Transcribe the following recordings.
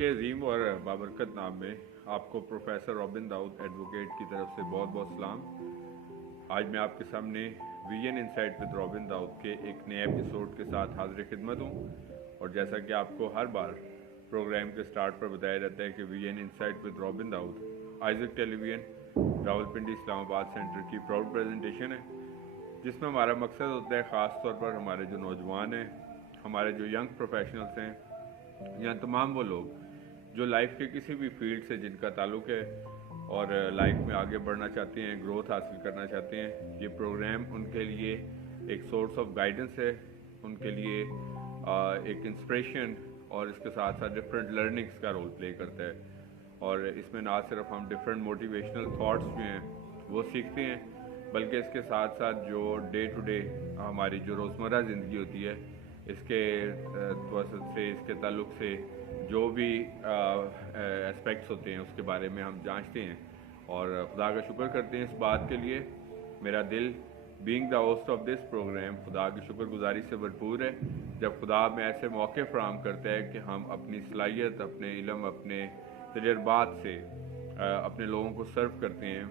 के अजीम और बाबरकत नाम में आपको प्रोफेसर रॉबिन दाऊद एडवोकेट की तरफ से बहुत बहुत सलाम। आज मैं आपके सामने VN insight with Robin Dawood के एक नए एपिसोड के साथ हाजिर खिदमत हूँ। और जैसा कि आपको हर बार प्रोग्राम के स्टार्ट पर बताया जाता है कि VN insight with Robin Dawood Isaac television Rawalpindi Islamabad centre की प्राउड प्रेजेंटेशन है, जिसमें हमारा मकसद होता है ख़ास तौर पर हमारे जो नौजवान हैं, हमारे जो यंग प्रोफेशनल्स हैं, या तमाम वो लोग जो लाइफ के किसी भी फील्ड से जिनका ताल्लुक़ है और लाइफ में आगे बढ़ना चाहते हैं, ग्रोथ हासिल करना चाहते हैं, ये प्रोग्राम उनके लिए एक सोर्स ऑफ गाइडेंस है, उनके लिए एक इंस्पिरेशन और इसके साथ साथ डिफरेंट लर्निंग्स का रोल प्ले करता है। और इसमें ना सिर्फ हम डिफरेंट मोटिवेशनल थॉट्स जो हैं वो सीखते हैं, बल्कि इसके साथ साथ जो डे टू डे हमारी जो रोज़मर्रा ज़िंदगी होती है, इसके तवसत से, इसके ताल्लुक़ से जो भी एस्पेक्ट्स होते हैं उसके बारे में हम जांचते हैं। और खुदा का शुक्र करते हैं इस बात के लिए। मेरा दिल being the host of this programme खुदा की शुक्रगुजारी से भरपूर है, जब खुदा में ऐसे मौके फराहम करता है कि हम अपनी सलाहियत, अपने इल्म, अपने तजर्बात से अपने लोगों को सर्व करते हैं।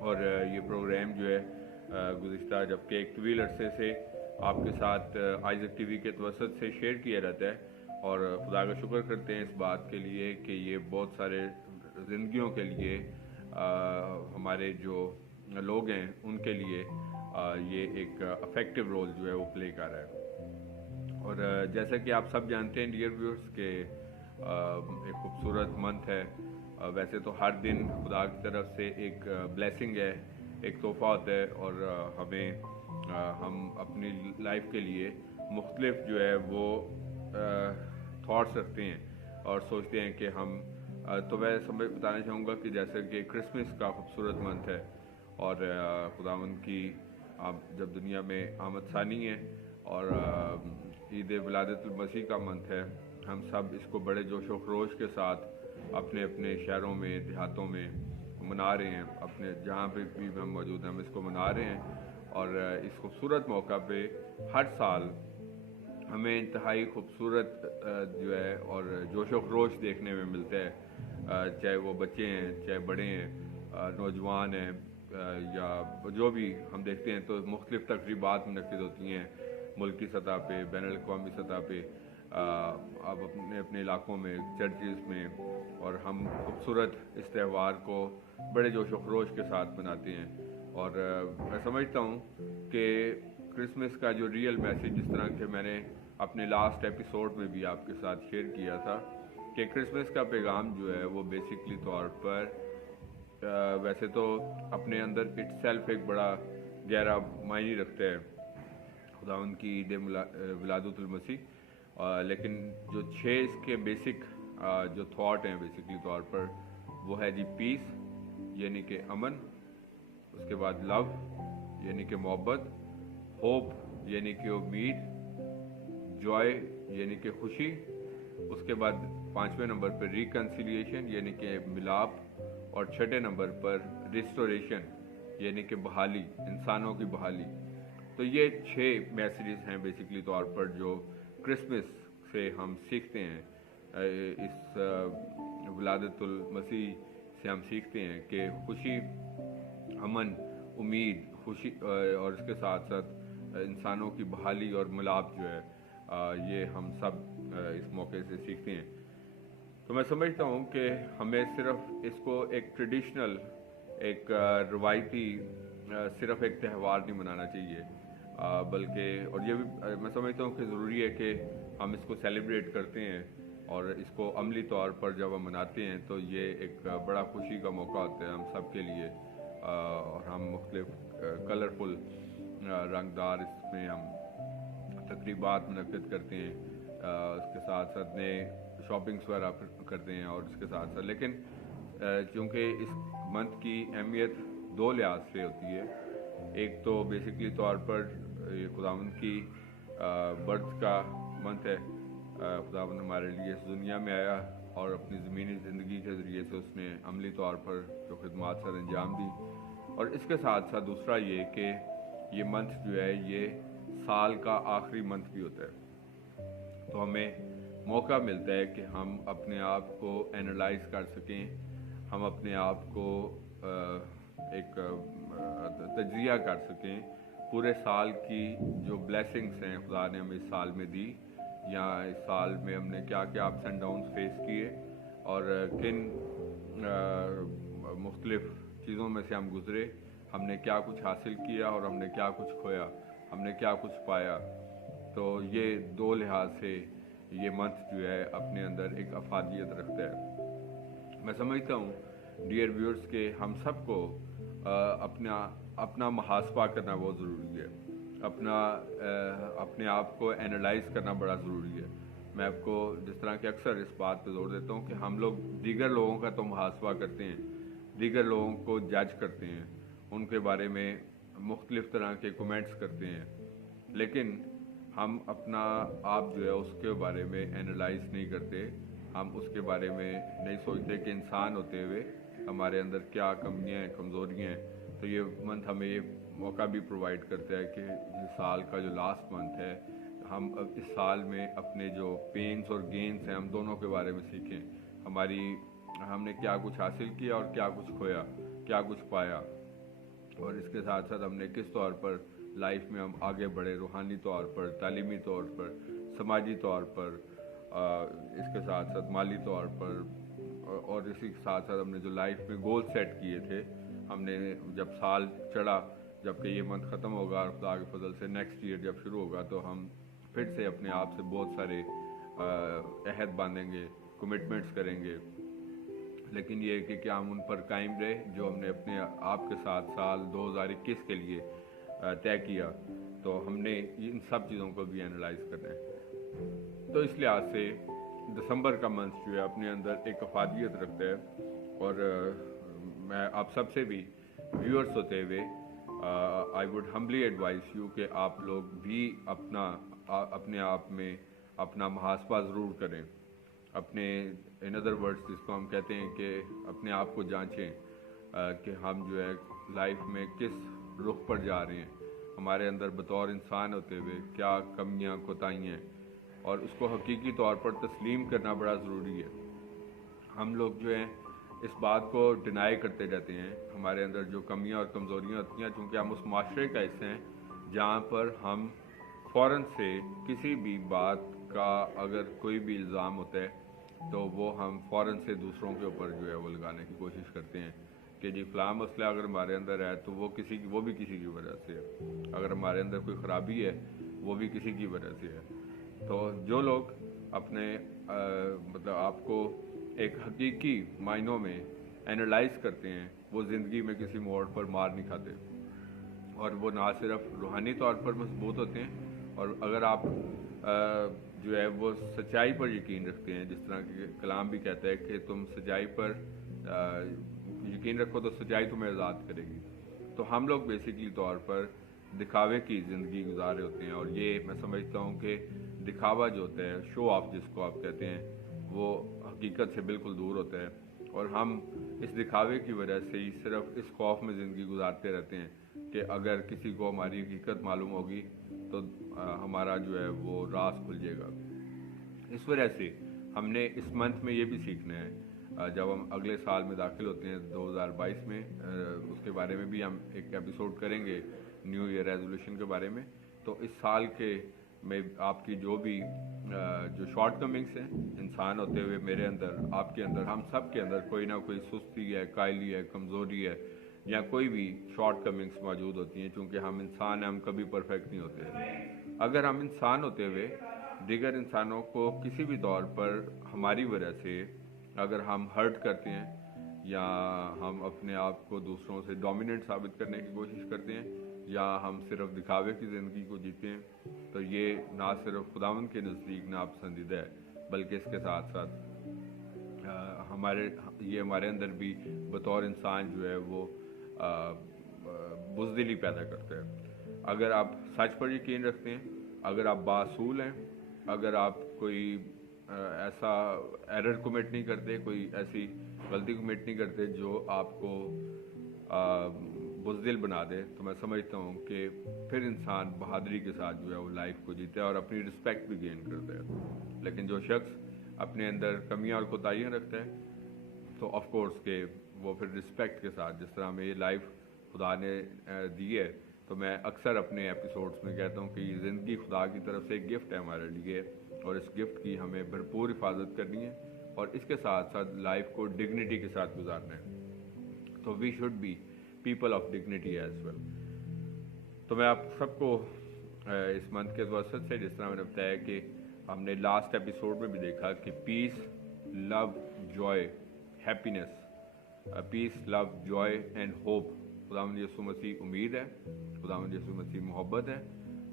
और ये प्रोग्राम जो है गुज़िश्ता जबकि एक तवील अरसे से आपके साथ आइजक टीवी के तवसत से शेयर किया जाता है। और खुदा का शुक्र करते हैं इस बात के लिए कि ये बहुत सारे ज़िंदगियों के लिए हमारे जो लोग हैं उनके लिए ये एक अफेक्टिव रोल जो है वो प्ले कर रहा है। और जैसा कि आप सब जानते हैं डियर व्यूअर्स के एक खूबसूरत मंथ है। वैसे तो हर दिन खुदा की तरफ से एक ब्लेसिंग है, एक तोहफ़ा होता है, और हम अपनी लाइफ के लिए मुख्तलिफ जो है वो थॉट्स रखते हैं और सोचते हैं कि हम तो मैं बताना चाहूँगा कि जैसे कि क्रिसमस का खूबसूरत मंथ है और खुदावंद की आप जब दुनिया में आमद सानी है और ईद विलादतुल मसीह का मंथ है, हम सब इसको बड़े जोश व खरोश के साथ अपने अपने शहरों में, देहातों में मना रहे हैं। अपने जहाँ पे भी हम मौजूद हैं हम इसको मना रहे हैं। और इस खूबसूरत मौका पे हर साल हमें इंतहाई खूबसूरत जो है और जोश व खरोश देखने में मिलता है, चाहे वो बच्चे हैं, चाहे बड़े हैं, नौजवान हैं, या जो भी हम देखते हैं तो मुख्तलिफ तकरीबात मुनक़िद होती हैं मुल्की सतह पे, बैनुल-अक़वामी सतह पे, अब अपने अपने इलाकों में, चर्चेस में, और हम खूबसूरत इस त्यौहार को बड़े जोश व खरोश के साथ मनाते हैं। और मैं समझता हूँ कि क्रिसमस का जो रियल मैसेज, जिस तरह के मैंने अपने लास्ट एपिसोड में भी आपके साथ शेयर किया था, कि क्रिसमस का पैगाम जो है वो बेसिकली तौर पर वैसे तो अपने अंदर इटसेल्फ एक बड़ा गहरा मायने रखता है खुदावंद की ईद विलादतुल मसीह, लेकिन जो 6 इसके बेसिक जो थॉट हैं बेसिकली तौर पर वो है जी पीस यानी कि अमन, उसके बाद लव यानी कि मोहब्बत, होप यानी कि उम्मीद, जॉय यानी कि खुशी, उसके बाद 5वें नंबर पर रिकन्सिलिएशन यानी कि मिलाप, और 6ठे नंबर पर रिस्टोरेशन यानी कि बहाली, इंसानों की बहाली। तो ये 6 मैसेजेस हैं बेसिकली तौर पर जो क्रिसमस से हम सीखते हैं। इस विलादतुल मसीह से हम सीखते हैं कि खुशी, अमन, उम्मीद, खुशी और इसके साथ साथ इंसानों की बहाली और मिलाप जो है ये हम सब इस मौके से सीखते हैं। तो मैं समझता हूँ कि हमें सिर्फ इसको एक ट्रेडिशनल, एक रवायती सिर्फ एक त्यौहार नहीं मनाना चाहिए, बल्कि और ये भी मैं समझता हूँ कि ज़रूरी है कि हम इसको सेलिब्रेट करते हैं और इसको अमली तौर पर जब हम मनाते हैं तो ये एक बड़ा खुशी का मौका होता है हम सब के लिए। और हम मुख्तलिफ कलरफुल रंगदार इसमें हम तकरीबात मुनक़िद करते हैं, उसके साथ साथ नए शॉपिंग्स वगैरह करते हैं, और इसके साथ साथ लेकिन चूँकि इस मंथ की अहमियत 2 लिहाज से होती है। एक तो बेसिकली तौर पर ये खुदावंद की बर्थ का मंथ है। खुदावंद हमारे लिए इस दुनिया में आया और अपनी ज़मीनी ज़िंदगी के ज़रिए से उसने अमली तौर पर जो खिदमात सर अंजाम दी। और इसके साथ साथ दूसरा ये कि ये मंथ जो है ये साल का आखिरी मंथ भी होता है, तो हमें मौका मिलता है कि हम अपने आप को एनालाइज कर सकें, हम अपने आप को एक तज्जिया कर सकें पूरे साल की जो ब्लेसिंग्स हैं खुदा ने हमें इस साल में दी, या इस साल में हमने क्या क्या अप्स एंड डाउन्स फेस किए और किन मुख्तलिफ चीज़ों में से हम गुज़रे, हमने क्या कुछ हासिल किया और हमने क्या कुछ खोया, हमने क्या कुछ पाया। तो ये दो लिहाज से ये मंथ जो है अपने अंदर एक अफादियत रखता है। मैं समझता हूँ डियर व्यूअर्स के हम सबको अपना मुहासबा करना बहुत ज़रूरी है, अपने आप को एनालाइज करना बड़ा ज़रूरी है। मैं आपको जिस तरह के अक्सर इस बात पर जोर देता हूँ कि हम लोग दीगर लोगों का तो मुहासबा करते हैं, दीगर लोगों को जज करते हैं, उनके बारे में मुख्तलिफ तरह के कमेंट्स करते हैं, लेकिन हम अपना आप जो है उसके बारे में एनालाइज नहीं करते, हम उसके बारे में नहीं सोचते कि इंसान होते हुए हमारे अंदर क्या कमियां हैं, कमज़ोरियां हैं। तो ये मंथ हमें ये मौका भी प्रोवाइड करता है कि इस साल का जो लास्ट मंथ है, हम इस साल में अपने जो पेन्स और गेन्स हैं हम दोनों के बारे में सीखें। हमने क्या कुछ हासिल किया और क्या कुछ खोया, क्या कुछ पाया, और इसके साथ साथ हमने किस तौर पर लाइफ में हम आगे बढ़े, रूहानी तौर पर, तालीमी तौर पर, समाजी तौर पर, इसके साथ साथ माली तौर पर, और इसी के साथ साथ हमने जो लाइफ में गोल सेट किए थे, हमने जब साल चढ़ा, जबकि ये मंथ ख़त्म होगा और खुदा के फजल से नेक्स्ट ईयर जब शुरू होगा तो हम फिर से अपने आप से बहुत सारे अहद बांधेंगे, कमिटमेंट्स करेंगे, लेकिन ये है कि क्या हम उन पर कायम रहे जो हमने अपने आप के साथ साल 2021 के लिए तय किया। तो हमने इन सब चीज़ों को भी एनालाइज करना है। तो इस लिहाज से दिसंबर का मंथ जो है अपने अंदर एक अफादियत रखता है, और मैं आप सबसे भी व्यूअर्स होते हुए I would humbly advise you कि आप लोग भी अपने आप में अपना मुहासबा ज़रूर करें, अपने इन अदर वर्ड्स जिसको हम कहते हैं कि अपने आप को जांचें कि हम जो है लाइफ में किस रुख पर जा रहे हैं, हमारे अंदर बतौर इंसान होते हुए क्या कमियां कोताहियाँ हैं, और उसको हकीकी तौर पर तस्लीम करना बड़ा ज़रूरी है। हम लोग जो हैं इस बात को डिनाई करते रहते हैं, हमारे अंदर जो कमियां और कमज़ोरियां होती हैं, चूँकि हम उस माशरे का हिस्सा हैं जहाँ पर हम फ़ौरन से किसी भी बात का अगर कोई भी इल्ज़ाम होता है तो वो हम फ़ौरन से दूसरों के ऊपर जो है वो लगाने की कोशिश करते हैं कि जी फ़लाँ मसला अगर हमारे अंदर है तो वो भी किसी की वजह से है, अगर हमारे अंदर कोई ख़राबी है वो भी किसी की वजह से है। तो जो लोग अपने मतलब आपको एक हकीकी मायनों में एनालाइज करते हैं वो ज़िंदगी में किसी मोड़ पर मार नहीं खाते, और वो ना सिर्फ रूहानी तौर पर मजबूत होते हैं, और अगर आप जो है वो सच्चाई पर यकीन रखते हैं, जिस तरह के कलाम भी कहता है कि तुम सच्चाई पर यकीन रखो तो सच्चाई तुम्हें आज़ाद करेगी। तो हम लोग बेसिकली तौर पर दिखावे की ज़िंदगी गुजारे होते हैं, और ये मैं समझता हूँ कि दिखावा जो होता है, शो ऑफ जिसको आप कहते हैं, वो हकीकत से बिल्कुल दूर होता है, और हम इस दिखावे की वजह से ही सिर्फ इस खौफ में ज़िंदगी गुजारते रहते हैं कि अगर किसी को हमारी हकीकत मालूम होगी तो हमारा जो है वो राज खुल जाएगा। इस वजह से हमने इस मंथ में ये भी सीखना है, जब हम अगले साल में दाखिल होते हैं 2022 में, उसके बारे में भी हम एक एपिसोड करेंगे न्यू ईयर रेजोल्यूशन के बारे में। तो इस साल के में आपकी जो भी जो शॉर्ट कमिंग्स हैं, इंसान होते हुए मेरे अंदर, आपके अंदर, हम सब के अंदर कोई ना कोई सुस्ती है, कायली है, कमज़ोरी है, या कोई भी शॉर्ट कमिंग्स मौजूद होती हैं। चूँकि हम इंसान हैं, हम कभी परफेक्ट नहीं होते। अगर हम इंसान होते हुए दीगर इंसानों को किसी भी तौर पर हमारी वजह से अगर हम हर्ट करते हैं, या हम अपने आप को दूसरों से डोमिनेंट साबित करने की कोशिश करते हैं, या हम सिर्फ दिखावे की ज़िंदगी को जीते हैं, तो ये ना सिर्फ खुदावंद के नज़दीक नापसंदीदा है, बल्कि इसके साथ साथ हमारे अंदर भी बतौर इंसान जो है वो बुज़दिली पैदा करता है। अगर आप सच पर यकीन रखते हैं, अगर आप बासूल हैं, अगर आप कोई ऐसा एरर कमिट नहीं करते, कोई ऐसी गलती कमिट नहीं करते जो आपको बुज़दिल बना दे, तो मैं समझता हूँ कि फिर इंसान बहादुरी के साथ जो है वो लाइफ को जीता है और अपनी रिस्पेक्ट भी गेन करता है। लेकिन जो शख्स اپنے اندر کمیاں اور کوتاہیاں رکھتا ہے تو آف کورس کہ وہ پھر رسپیکٹ کے ساتھ، جس طرح ہمیں یہ لائف خدا نے دی ہے، تو میں اکثر اپنے ایپیسوڈس میں کہتا ہوں کہ یہ زندگی خدا کی طرف سے ایک گفٹ ہے ہمارے لیے، اور اس گفٹ کی ہمیں بھرپور حفاظت کرنی ہے اور اس کے ساتھ ساتھ لائف کو ڈگنیٹی کے ساتھ گزارنا ہے. تو we should be people of dignity as well. تو میں آپ سب کو اس منتھ کے وسط سے، جس طرح میں نے بتایا کہ ہم نے لاسٹ ایپیسوڈ میں بھی دیکھا کہ peace, love, joy, happiness, peace, love, joy and hope. خداوند یسوع مسیح امید ہے، خداوند یسوع مسیح محبت ہے،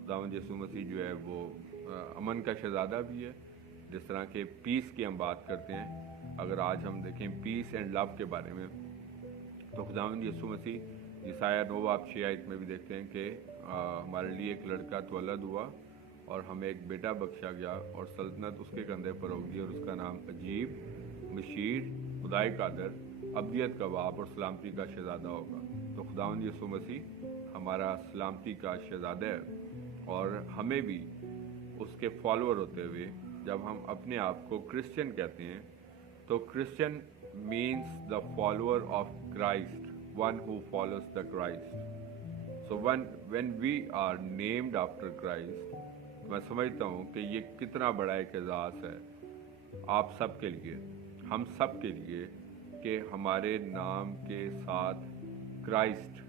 خداوند یسوع مسیح جو ہے وہ امن کا شہزادہ بھی ہے. جس طرح کہ پیس کی ہم بات کرتے ہیں، اگر آج ہم دیکھیں پیس اینڈ لو کے بارے میں، تو خداوند یسوع مسیح یسایہ 9 باب 6 آیت میں بھی دیکھتے ہیں کہ ہمارے لیے ایک لڑکا تولد ہوا اور ہمیں ایک بیٹا بخشا گیا اور سلطنت اس کے کندھے پر ہوگی اور اس کا نام عجیب، مشیر، خدائے قادر، ابدیت کا باپ اور سلامتی کا شہزادہ ہوگا. تو خداوند یسوع مسیح ہمارا سلامتی کا شہزادہ ہے، اور ہمیں بھی اس کے فالوور ہوتے ہوئے جب ہم اپنے آپ کو کرسچن کہتے ہیں تو Christian means the follower of Christ, one who follows the Christ. So when we are named after Christ، میں سمجھتا ہوں کہ یہ کتنا بڑا ایک اعزاز ہے آپ سب کے لیے، ہم سب کے لیے، کہ ہمارے نام کے ساتھ کرائسٹ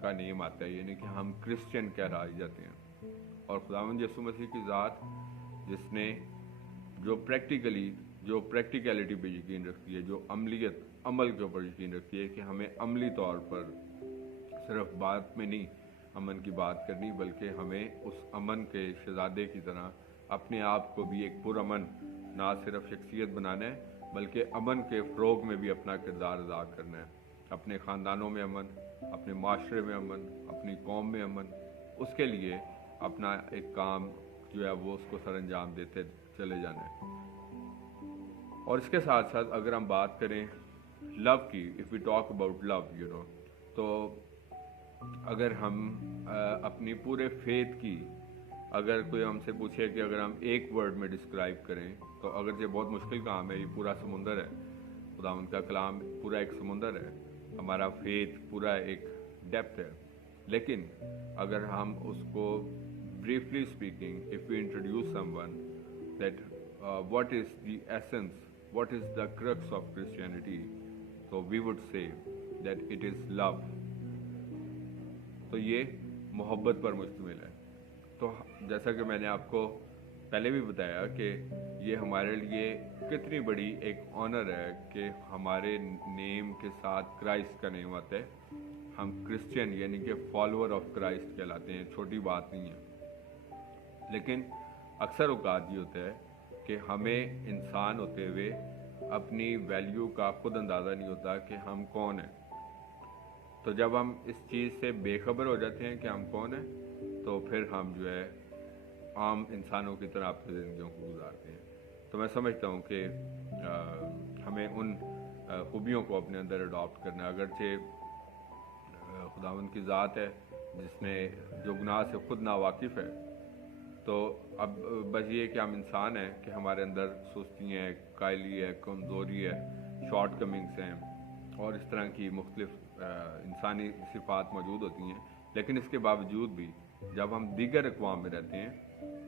کا نیم آتا ہے، یعنی کہ ہم کرسچن کہلائے جاتے ہیں. اور خداوند یسوع مسیح کی ذات جس نے جو پریکٹیکلٹی پہ یقین رکھتی ہے، جو عمل کے اوپر یقین رکھتی ہے کہ ہمیں عملی طور پر صرف بات میں نہیں امن کی بات کرنی، بلکہ ہمیں اس امن کے شہزادے کی طرح اپنے آپ کو بھی ایک پرامن نہ صرف شخصیت بنانا ہے، بلکہ امن کے فروغ میں بھی اپنا کردار ادا کرنا ہے. اپنے خاندانوں میں امن، اپنے معاشرے میں امن، اپنی قوم میں امن، اس کے لیے اپنا ایک کام جو ہے وہ اس کو سر انجام دیتے چلے جانا ہے. اور اس کے ساتھ ساتھ اگر ہم بات کریں لو کی، if we talk about love, تو اگر ہم اپنی پورے فیتھ کی، اگر کوئی ہم سے پوچھے کہ اگر ہم ایک ورڈ میں ڈسکرائب کریں، تو اگرچہ یہ بہت مشکل کام ہے، یہ پورا سمندر ہے، خداوند کا کلام پورا ایک سمندر ہے، ہمارا فیتھ پورا ایک ڈیپتھ ہے. لیکن اگر ہم اس کو briefly speaking, if we introduce someone that what is the essence, what is the crux of Christianity, so we would say that it is love. تو یہ محبت پر مشتمل ہے. تو جیسا کہ میں نے آپ کو پہلے بھی بتایا کہ یہ ہمارے لیے کتنی بڑی ایک آنر ہے کہ ہمارے نیم کے ساتھ کرائسٹ کا نیم آتا ہے. ہم کرسچن یعنی کہ فالوور آف کرائسٹ کہلاتے ہیں، چھوٹی بات نہیں ہے. لیکن اکثر اوقات یہ ہوتا ہے کہ ہمیں انسان ہوتے ہوئے اپنی ویلیو کا خود اندازہ نہیں ہوتا کہ ہم کون ہیں. تو جب ہم اس چیز سے بے خبر ہو جاتے ہیں کہ ہم کون ہیں، تو پھر ہم جو ہے عام انسانوں کی طرح اپنی زندگیوں کو گزارتے ہیں. تو میں سمجھتا ہوں کہ ہمیں ان خوبیوں کو اپنے اندر اڈاپٹ کرنا ہے. اگرچہ خداوند کی ذات ہے جس نے جو گناہ سے خود ناواقف ہے، تو اب بس یہ کہ ہم انسان ہیں کہ ہمارے اندر سستی ہیں، کائلی ہے، کمزوری ہے، شارٹ کمنگس ہیں اور اس طرح کی مختلف انسانی صفات موجود ہوتی ہیں. لیکن اس کے باوجود بھی جب ہم دیگر اقوام میں رہتے ہیں،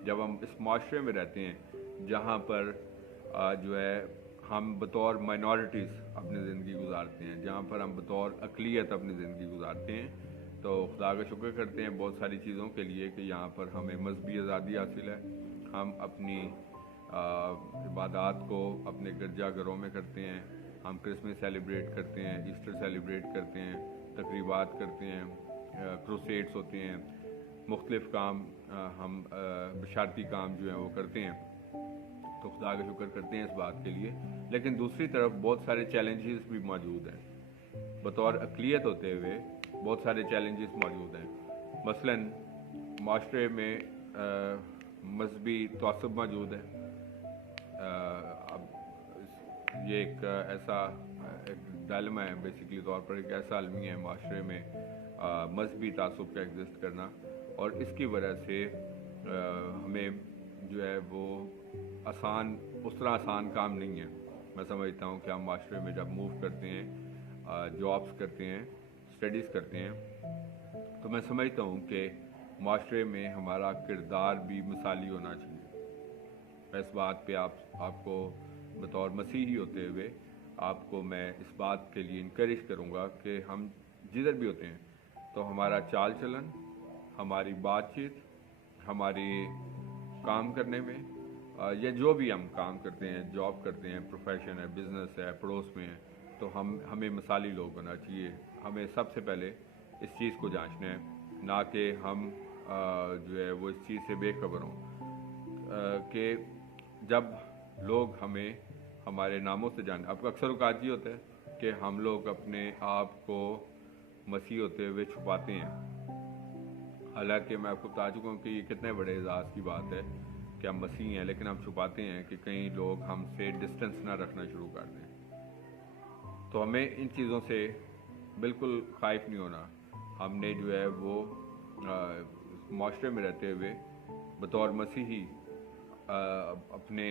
جب ہم اس معاشرے میں رہتے ہیں جہاں پر جو ہے ہم بطور مائنورٹیز اپنی زندگی گزارتے ہیں، جہاں پر ہم بطور اقلیت اپنی زندگی گزارتے ہیں، تو خدا کا شکر کرتے ہیں بہت ساری چیزوں کے لیے کہ یہاں پر ہمیں مذہبی آزادی حاصل ہے. ہم اپنی عبادات کو اپنے گرجا گھروں میں کرتے ہیں، ہم کرسمس سیلیبریٹ کرتے ہیں، ایسٹر سیلیبریٹ کرتے ہیں، تقریبات کرتے ہیں، کروسیڈز ہوتے ہیں، مختلف کام ہم بشارتی کام جو ہیں وہ کرتے ہیں. تو خدا کا شکر کرتے ہیں اس بات کے لیے. لیکن دوسری طرف بہت سارے چیلنجز بھی موجود ہیں. بطور اقلیت ہوتے ہوئے بہت سارے چیلنجز موجود ہیں. مثلاً معاشرے میں مذہبی تعصب موجود ہے. اب یہ ایک ایسا ایک ڈائلما ہے، بیسیکلی طور پر ایک ایسا المیہ ہے معاشرے میں مذہبی تعصب کا ایگزسٹ کرنا، اور اس کی وجہ سے ہمیں جو ہے وہ آسان اس طرح آسان کام نہیں ہے. میں سمجھتا ہوں کہ ہم معاشرے میں جب موو کرتے ہیں، جابس کرتے ہیں، اسٹڈیز کرتے ہیں، تو میں سمجھتا ہوں کہ معاشرے میں ہمارا کردار بھی مثالی ہونا چاہیے. میں اس بات پہ آپ کو بطور مسیحی ہوتے ہوئے آپ کو میں اس بات کے لیے انکریج کروں گا کہ ہم جدھر بھی ہوتے ہیں تو ہمارا چال چلن، ہماری بات چیت، ہماری کام کرنے میں یا جو بھی ہم کام کرتے ہیں، جاب کرتے ہیں، پروفیشن ہے، بزنس ہے، پڑوس میں ہے، تو ہمیں مثالی لوگ ہونا چاہیے. ہمیں سب سے پہلے اس چیز کو جانچنا ہے، نہ کہ ہم جو ہے وہ اس چیز سے بے خبر ہوں کہ جب لوگ ہمیں ہمارے ناموں سے جانیں. اب اکثر اوقات یہ ہوتا ہے کہ ہم لوگ اپنے آپ کو مسیح ہوتے ہوئے چھپاتے ہیں. حالانکہ میں آپ کو بتا چکا ہوں کہ یہ کتنے بڑے اعزاز کی بات ہے کہ ہم مسیح ہیں، لیکن ہم چھپاتے ہیں کہ کئی لوگ ہم سے ڈسٹنس نہ رکھنا شروع کر دیں. تو ہمیں ان چیزوں سے بالکل خائف نہیں ہونا. ہم نے جو ہے وہ معاشرے میں رہتے ہوئے بطور مسیحی اپنے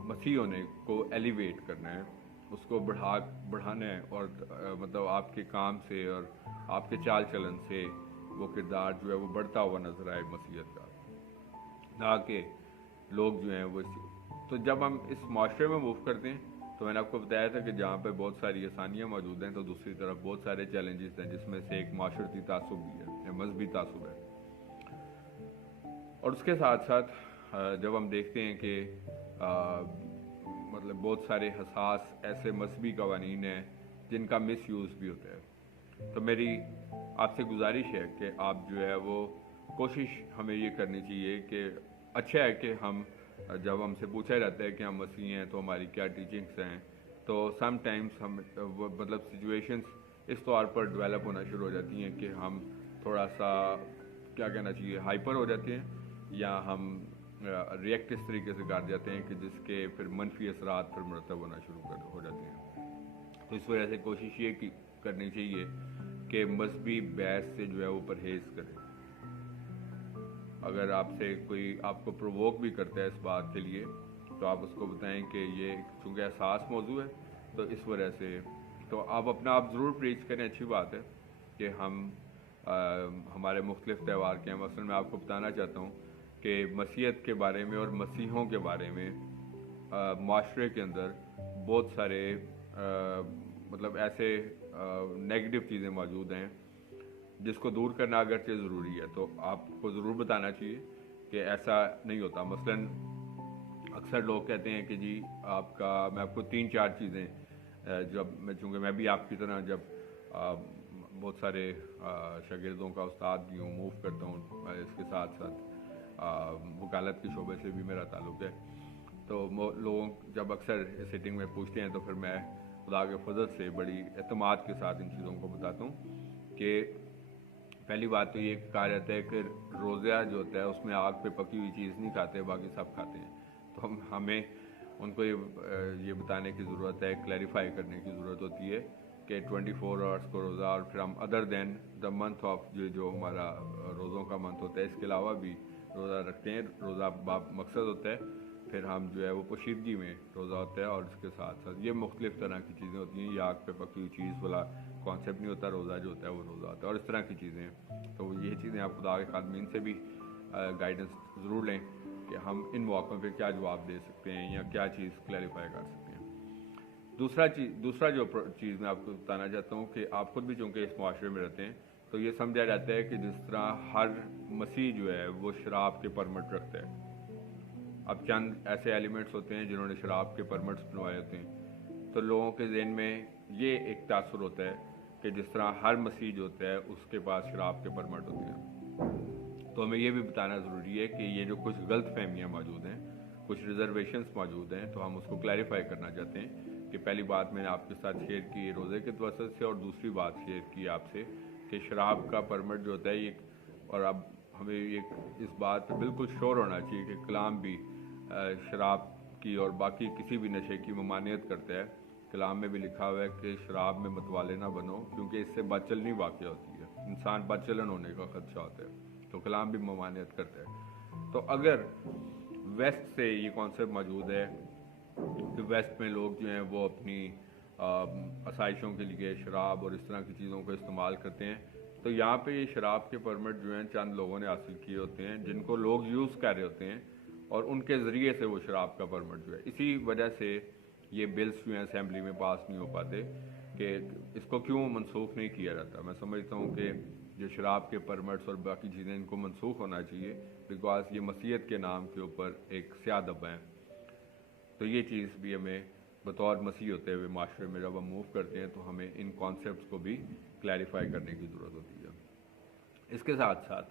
مسیح ہونے کو ایلیویٹ کرنا ہے، اس کو بڑھانا ہے، اور مطلب آپ کے کام سے اور آپ کے چال چلن سے وہ کردار جو ہے وہ بڑھتا ہوا نظر آئے مسیحیت کا، نہ کہ لوگ جو ہیں وہ تو جب ہم اس معاشرے میں موو کرتے ہیں تو میں نے آپ کو بتایا تھا کہ جہاں پہ بہت ساری آسانیاں موجود ہیں تو دوسری طرف بہت سارے چیلنجز ہیں، جس میں سے ایک معاشرتی تعصب بھی ہے یا مذہبی تعصب ہے. اور اس کے ساتھ ساتھ جب ہم دیکھتے ہیں کہ مطلب بہت سارے حساس ایسے مذہبی قوانین ہیں جن کا مس یوز بھی ہوتا ہے، تو میری آپ سے گزارش ہے کہ آپ جو ہے وہ کوشش ہمیں یہ کرنی چاہیے کہ اچھا ہے کہ ہم جب ہم سے پوچھا جاتا ہے کہ ہم مسیحی ہیں تو ہماری کیا ٹیچنگس ہیں، تو سم ٹائمس ہم مطلب سچویشنس اس طور پر ڈیولپ ہونا شروع ہو جاتی ہیں کہ ہم تھوڑا سا کیا کہنا چاہیے ہائپر ہو جاتے ہیں، یا ہم ریئیکٹ اس طریقے سے کر جاتے ہیں کہ جس کے پھر منفی اثرات پھر مرتب ہونا شروع ہو جاتے ہیں. تو اس وجہ سے کوشش یہ کرنی چاہیے کہ مذہبی بحث سے جو ہے وہ پرہیز کریں. اگر آپ سے کوئی آپ کو پرووک بھی کرتا ہے اس بات کے لیے تو آپ اس کو بتائیں کہ یہ چونکہ حساس موضوع ہے تو اس وجہ سے تو آپ اپنا آپ ضرور پریچ کریں. اچھی بات ہے کہ ہم ہمارے مختلف تہوار کے ہیں. مثلاً میں آپ کو بتانا چاہتا ہوں کہ مسیحیت کے بارے میں اور مسیحوں کے بارے میں معاشرے کے اندر بہت سارے مطلب ایسے نیگیٹو چیزیں موجود ہیں جس کو دور کرنا اگرچہ ضروری ہے، تو آپ کو ضرور بتانا چاہیے کہ ایسا نہیں ہوتا. مثلاً اکثر لوگ کہتے ہیں کہ جی آپ کا میں آپ کو 3-4 چیزیں جب میں چونکہ میں بھی آپ کی طرح جب بہت سارے شاگردوں کا استاد بھی ہوں، موو کرتا ہوں، اس کے ساتھ ساتھ وکالت کے شعبے سے بھی میرا تعلق ہے، تو لوگوں جب اکثر سیٹنگ میں پوچھتے ہیں تو پھر میں خدا کے فضل سے بڑی اعتماد کے ساتھ ان چیزوں کو بتاتا ہوں کہ پہلی بات تو یہ کہا جاتا ہے کہ روزہ جو ہوتا ہے اس میں آگ پہ پکی ہوئی چیز نہیں کھاتے، باقی سب کھاتے ہیں. تو ہمیں ان کو یہ بتانے کی ضرورت ہے، کلیریفائی کرنے کی ضرورت ہوتی ہے کہ 24 آورس کو روزہ، اور پھر ہم other than the month of جو ہمارا روزوں کا منتھ ہوتا ہے اس کے علاوہ بھی روزہ رکھتے ہیں. روزہ مقصد ہوتا ہے، پھر ہم جو ہے وہ پوشیدگی میں روزہ ہوتا ہے، اور اس کے ساتھ ساتھ یہ مختلف طرح کی چیزیں ہوتی ہیں. یہ آگ پہ پکی ہوئی چیز والا کانسیپٹ نہیں ہوتا، روزہ جو ہوتا ہے وہ روزہ ہوتا ہے، اور اس طرح کی چیزیں ہیں. تو یہ چیزیں آپ خدا کے خادمین سے بھی گائیڈنس ضرور لیں کہ ہم ان مواقعوں پہ کیا جواب دے سکتے ہیں یا کیا چیز کلیریفائی کر سکتے ہیں. دوسرا جو چیز میں آپ کو بتانا چاہتا ہوں کہ آپ خود بھی چونکہ اس معاشرے میں رہتے ہیں تو یہ سمجھا جاتا ہے کہ جس طرح ہر مسیح جو ہے وہ شراب کے پرمٹ رکھتا ہے. اب چند ایسے ایلیمنٹس ہوتے ہیں جنہوں نے شراب کے پرمٹس بنوائے ہوتے ہیں، تو لوگوں کے ذہن میں یہ ایک تاثر ہوتا ہے کہ جس طرح ہر مسیح جو ہوتا ہے اس کے پاس شراب کے پرمٹ ہوتے ہیں. تو ہمیں یہ بھی بتانا ضروری ہے کہ یہ جو کچھ غلط فہمیاں موجود ہیں، کچھ ریزرویشنس موجود ہیں، تو ہم اس کو کلیریفائی کرنا چاہتے ہیں کہ پہلی بات میں نے آپ کے ساتھ شیئر کی روزے کے توسط سے، اور دوسری بات شیئر کی آپ سے کہ شراب کا پرمٹ جو ہوتا ہے یہ، اور اب ہمیں اس بات پہ بالکل شور ہونا چاہیے کہ کلام بھی شراب کی اور باقی کسی بھی نشے کی ممانعت کرتا ہے. کلام میں بھی لکھا ہوا ہے کہ شراب میں متوالے نہ بنو کیونکہ اس سے بد چلنی واقع ہوتی ہے، انسان بد چلن ہونے کا خدشہ ہوتا ہے، تو کلام بھی ممانعت کرتا ہے. तो अगर वेस्ट से ये कॉन्सेप्ट मौजूद है कि वेस्ट में लोग जो हैं वो अपनी आसाइशों के लिए शराब और इस तरह की चीज़ों को इस्तेमाल करते हैं, तो यहाँ पे ये शराब के परमिट जो हैं चंद लोगों ने हासिल किए होते हैं जिनको लोग यूज़ कर रहे होते हैं और उनके ज़रिए से वो शराब का परमिट जो है, इसी वजह से ये बिल्स जो हैं असेंबली में पास नहीं हो पाते कि इसको क्यों मनसूख नहीं किया जाता। मैं समझता हूँ कि जो शराब के परमिट्स और बाकी चीज़ें इनको मनसूख होना चाहिए, बिकॉज ये मसीहत के नाम के ऊपर एक स्याह धब्बा है। तो ये चीज़ भी हमें बतौर मसीह होते हुए माशरे में जब हम मूव करते हैं तो हमें इन कॉन्सेप्ट्स को भी क्लैरिफाई करने की ज़रूरत होती है। इसके साथ साथ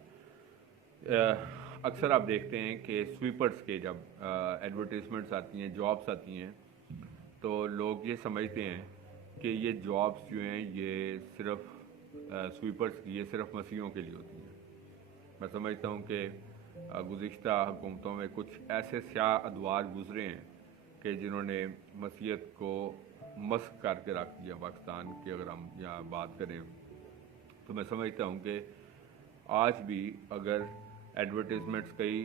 अक्सर आप देखते हैं कि स्वीपर्स के जब एडवर्टीज़मेंट्स आती हैं, जॉब्स आती हैं, तो लोग ये समझते हैं कि ये जॉब्स जो हैं ये सिर्फ स्वीपर्स की, ये सिर्फ मसीहों के लिए होती हैं। मैं समझता हूँ कि गुज़िश्ता हुकूमतों में कुछ ऐसे स्याह अदवार गुजरे हैं कि जिन्होंने मसीहत को मस्क करके रख दिया पाकिस्तान की। अगर हम यहाँ बात करें तो मैं समझता हूँ कि आज भी अगर एडवर्टीज़मेंट्स कई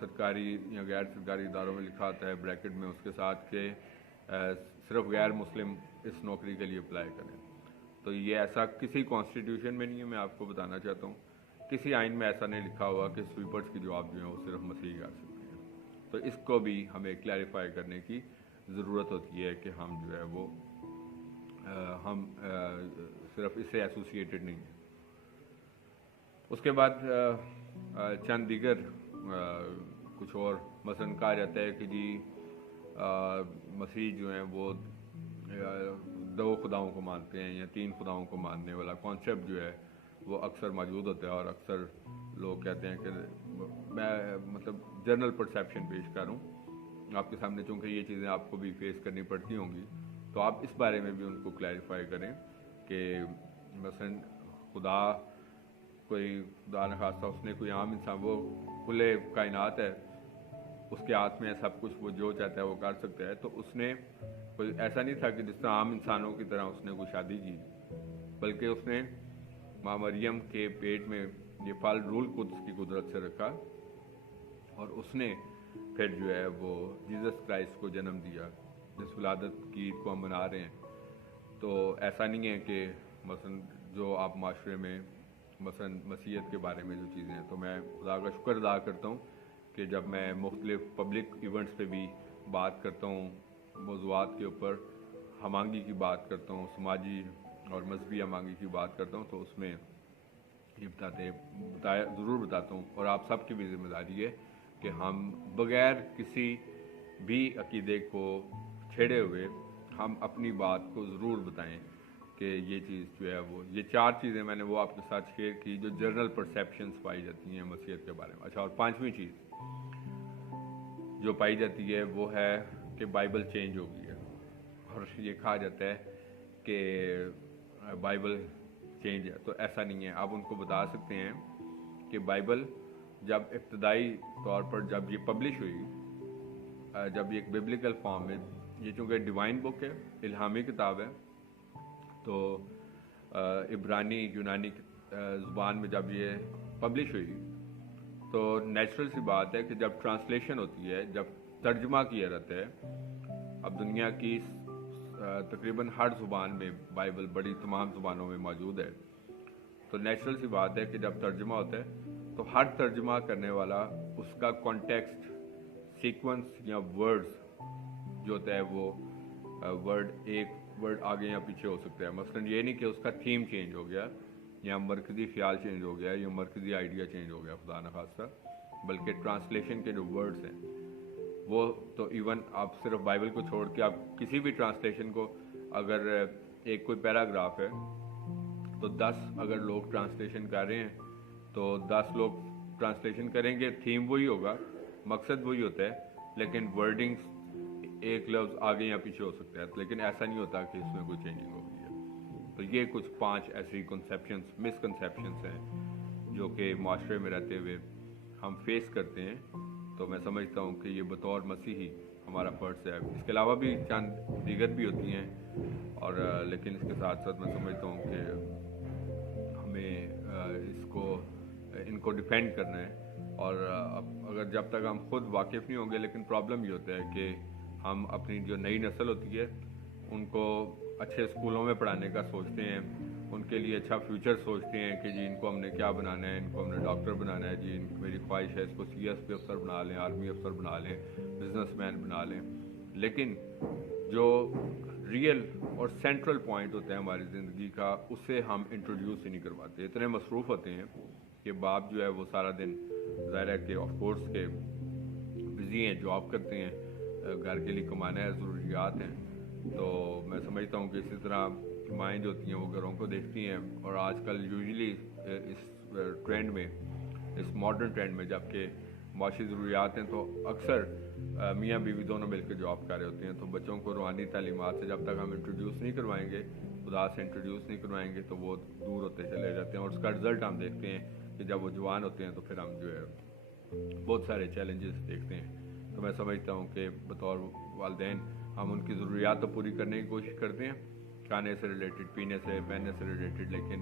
सरकारी या गैर सरकारी इदारों में लिखा आता है ब्रैकेट में उसके साथ के सिर्फ गैर मुस्लिम इस नौकरी के लिए अप्लाई करें, तो ये ऐसा किसी कॉन्स्टिट्यूशन में नहीं है। मैं आपको बताना चाहता हूँ किसी आइन में ऐसा नहीं लिखा हुआ कि स्वीपर्स की जॉब जो है वो सिर्फ मसीह कर सकते हैं। तो इसको भी हमें क्लैरिफाई करने की ज़रूरत होती है कि हम जो है वो सिर्फ इससे एसोसिएटेड नहीं है। उसके बाद चंद दीगर कुछ और मसलन कहा जाता है कि जी मसीह जो हैं वो दो खुदाओं को मानते हैं या तीन खुदाओं को मानने वाला कॉन्सेप्ट जो है वो अक्सर मौजूद होता है। और अक्सर लोग कहते हैं कि मैं मतलब जनरल परसेप्शन पेश करूं आपके सामने, चूँकि ये चीज़ें आपको भी फेस करनी पड़ती होंगी, तो आप इस बारे में भी उनको क्लैरिफाई करें कि मसलन खुदा खुदा न खास्ता उसने कोई आम इंसान, वो खुले कायनात है, उसके हाथ में है सब कुछ, वो जो चाहता है वो कर सकता है। तो उसने कोई ऐसा नहीं था कि जिस तरह आम इंसानों की तरह उसने कोई शादी की, बल्कि उसने माँ मरियम के पेट में ये फल रूल कुद्स की कुदरत से रखा और उसने फिर जो है वो जीसस क्राइस्ट को जन्म दिया, जिस विलादत की ईद को हम मना रहे हैं। तो ऐसा नहीं है कि मसलन जो आप माशरे में मसलन मसीहत के बारे में जो चीज़ें हैं, तो मैं खुदा का शुक्र अदा करता हूँ कि जब मैं मुख्तलिफ पब्लिक इवेंट्स पे भी बात करता हूँ, मौज़ूआत के ऊपर हमांगी की बात करता हूँ, समाजी और मजहबी हमांगी की बात करता हूँ, तो उसमें ये ज़रूर बताता हूँ। और आप सब की भी जिम्मेदारी है कि हम बग़ैर किसी भी अकीदे को छेड़े हुए हम अपनी बात को ज़रूर बताएं कि ये चीज़ जो है वो, ये चार चीज़ें मैंने वो आपके साथ शेयर की जो जनरल परसेप्शंस पाई जाती हैं मसीहत के बारे में। अच्छा, और पांचवी चीज़ जो पाई जाती है वो है कि बाइबल चेंज हो गई है, और ये कहा जाता है कि बाइबल चेंज है। तो ऐसा नहीं है। आप उनको बता सकते हैं कि बाइबल जब इब्तदाई तौर पर जब ये पब्लिश हुई, जब ये एक बिब्लिकल फॉर्म में, ये चूँकि डिवाइन बुक है, इल्हामी किताब है, तो इब्रानी यूनानी ज़ुबान में जब ये पब्लिश हुई तो नेचुरल सी बात है कि जब ट्रांसलेशन होती है, जब तर्जमा किया जाता है, अब दुनिया की तकरीबन हर ज़ुबान में बाइबल बड़ी तमाम ज़ुबानों में मौजूद है, तो नेचुरल सी बात है कि जब तर्जमा होता है तो हर तर्जमा करने वाला उसका कॉन्टेक्स्ट, सीक्वेंस या वर्ड्स जो होता है वो एक वर्ड आगे या पीछे हो सकता है। मसलन ये नहीं कि उसका थीम चेंज हो गया या मरकज़ी ख्याल चेंज हो गया या मरकज़ी आइडिया चेंज हो गया, खुदा न खास्ता, बल्कि ट्रांसलेशन के जो वर्ड्स हैं वो, तो इवन आप सिर्फ बाइबल को छोड़ के आप किसी भी ट्रांसलेशन को, अगर एक कोई पैराग्राफ है तो 10 अगर लोग ट्रांसलेशन कर रहे हैं तो 10 लोग ट्रांसलेशन करेंगे, थीम वही होगा, मकसद वही होता है, लेकिन वर्डिंग्स एक लफ्ज़ आगे या पीछे हो सकता है, लेकिन ऐसा नहीं होता कि इसमें कोई चेंजिंग हो गई है। तो ये कुछ 5 ऐसी कंसेप्शंस, मिसकंसेप्शंस हैं जो कि माशरे में रहते हुए हम फेस करते हैं। तो मैं समझता हूँ कि ये बतौर मसीही हमारा फ़र्ज़ है। इसके अलावा भी चंद दीगर भी होती हैं, और लेकिन इसके साथ साथ मैं समझता हूँ कि हमें इनको डिफेंड करना है। और मगर जब तक हम खुद वाकिफ़ नहीं होंगे, लेकिन प्रॉब्लम ये होता है कि हम अपनी जो नई नस्ल होती है उनको अच्छे स्कूलों में पढ़ाने का सोचते हैं, उनके लिए अच्छा फ्यूचर सोचते हैं कि जी इनको हमने क्या बनाना है, इनको हमने डॉक्टर बनाना है, जी मेरी ख्वाहिश है इसको CSP अफसर बना लें, आर्मी अफसर बना लें, बिजनेसमैन बना लें। लेकिन जो रियल और सेंट्रल पॉइंट होता है हमारी ज़िंदगी का, उसे हम इंट्रोड्यूस ही नहीं करवाते। इतने मसरूफ़ होते हैं कि बाप जो है वो सारा दिन ज़ाहिर है कि ऑफ कोर्स के बिज़ी हैं, जॉब करते हैं, घर के लिए कमाना है, ज़रूरियात हैं। तो मैं समझता हूँ कि इसी तरह माएँ जो होती हैं वो घरों को देखती हैं, और आजकल यूजुअली इस ट्रेंड में, इस मॉडर्न ट्रेंड में, जबकि माशी ज़रूरियात हैं, तो अक्सर मियाँ बीवी दोनों मिलकर जॉब कर रहे होते हैं। तो बच्चों को रूहानी तालीमात से जब तक हम इंट्रोड्यूस नहीं करवाएंगे, खुदा से इंट्रोड्यूस नहीं करवाएंगे, तो वो दूर होते चले जाते हैं। और उसका रिज़ल्ट हम देखते हैं कि जब वो जवान होते हैं तो फिर हम जो है बहुत सारे चैलेंजेस देखते हैं। तो मैं समझता हूँ कि बतौर वालिदैन हम उनकी ज़रूरियात तो पूरी करने की कोशिश करते हैं, खाने से रिलेटेड, पीने से, पहनने से रिलेटेड, लेकिन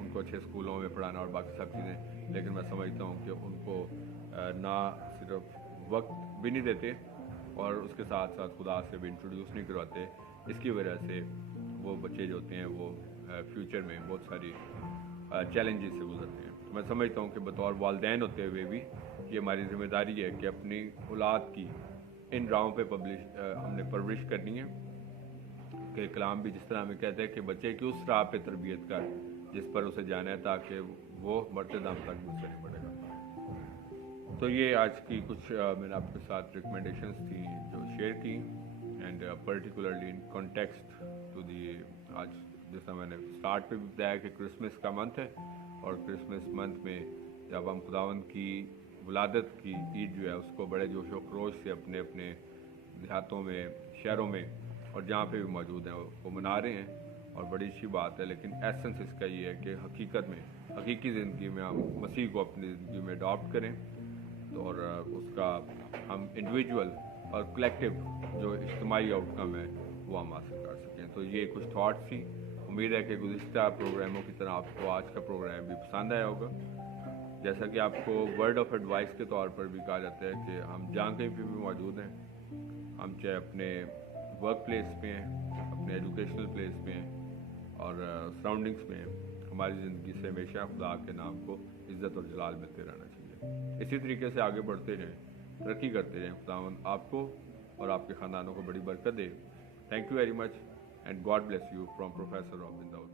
उनको अच्छे स्कूलों में पढ़ाना और बाकी सब चीज़ें। लेकिन मैं समझता हूँ कि उनको ना सिर्फ वक्त भी नहीं देते और उसके साथ साथ खुदा से भी इंट्रोड्यूस नहीं करवाते। इसकी वजह से वो बच्चे जो होते हैं वो फ्यूचर में बहुत सारी चैलेंजेस से गुजरते हैं। मैं समझता हूँ कि बतौर वालिदैन होते हुए भी ये हमारी ज़िम्मेदारी है कि अपनी औलाद की इन राहों पे हमने परवरिश करनी है। कि कलाम भी जिस तरह हमें कहते हैं कि बच्चे की उस राह पे तरबियत कर जिस पर उसे जाना है, ताकि वो मरते दम तक मुझसे नहीं बढ़ेगा। तो ये आज की कुछ मैंने आपके साथ रिकमेंडेशंस थी जो शेयर की, and particularly in context to the, आज जैसा मैंने स्टार्ट पे भी बताया कि क्रिसमस का मंथ है, और क्रिसमस मंथ में जब हम खुदावंद की वलादत की ईद जो है उसको बड़े जोश व खरोश से अपने अपने देहातों में, शहरों में और जहाँ पे भी मौजूद हैं वो मना रहे हैं, और बड़ी अच्छी बात है। लेकिन एसेंस इसका ये है कि हकीकत में, हकीकी ज़िंदगी में हम मसीह को अपनी ज़िंदगी में अडॉप्ट करें, तो और उसका हम इंडिविजुअल और कलेक्टिव जो इज्तिमाई आउटकम है वो हम हासिल कर सकें। तो ये कुछ थाट्स थी। उम्मीद है कि गुज़िश्ता प्रोग्रामों की तरह आपको आज का प्रोग्राम भी पसंद आया होगा। जैसा कि आपको वर्ड ऑफ एडवाइस के तौर पर भी कहा जाता है कि हम जहाँ कहीं पे भी मौजूद हैं, हम चाहे अपने वर्क प्लेस पे हैं, अपने एजुकेशनल प्लेस पे हैं और सराउंडिंग्स में हैं, हमारी ज़िंदगी से हमेशा खुदा के नाम को इज़्ज़त और जलाल मिलते रहना चाहिए। इसी तरीके से आगे बढ़ते रहें, तरक्की करते रहें। खुदावंद आपको और आपके ख़ानदानों को बड़ी बरकत दे। Thank you very much and God bless you from professor Robin Dawood.